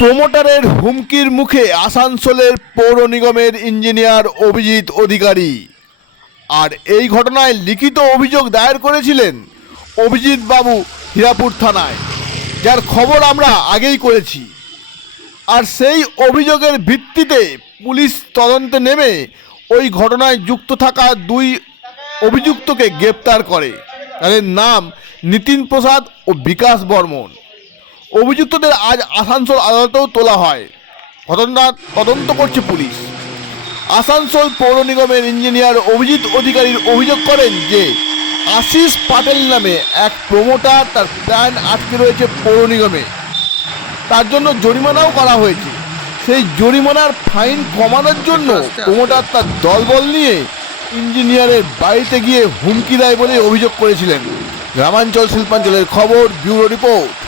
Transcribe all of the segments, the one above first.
প্রমোটারের হুমকির মুখে আসানসোলের পৌর নিগমের ইঞ্জিনিয়ার অভিজিৎ অধিকারী। আর এই ঘটনায় লিখিত অভিযোগ দায়ের করেছিলেন অভিজিৎ বাবু হীরাপুর থানায়, যার খবর আমরা আগেই করেছি। আর সেই অভিযোগের ভিত্তিতে পুলিশ তদন্তে নেমে ওই ঘটনায় যুক্ত থাকা দুই অভিযুক্তকে গ্রেপ্তার করে। তাদের নাম নিতিন প্রসাদ ও বিকাশ বর্মন। অভিযুক্তদের আজ আসানসোল আদালতেও তোলা হয়। ঘটনা তদন্ত করছে পুলিশ। আসানসোল পৌর নিগমের ইঞ্জিনিয়ার অভিজিৎ অধিকারীর অভিযোগ করেন যে, আশিস পাটেল নামে এক প্রমোটার তার প্ল্যান আটকে রয়েছে পৌর নিগমে। তার জন্য জরিমানাও করা হয়েছে। সেই জরিমানার ফাইন কমানোর জন্য প্রমোটার তার দলবল নিয়ে ইঞ্জিনিয়ারের বাড়িতে গিয়ে হুমকি দেয় বলে অভিযোগ করেছিলেন। গ্রামাঞ্চল শিল্পাঞ্চলের খবর, ব্যুরো রিপোর্ট।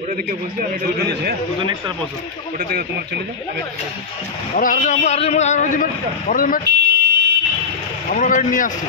ওটা দেখে বুঝলে আমি দুজন আছে দুজন একটা বসো ওটা থেকে তোমার চলে যাও আমি একটা বসো আরে আরে আমরা আরে আমরা নিয়ে আসছি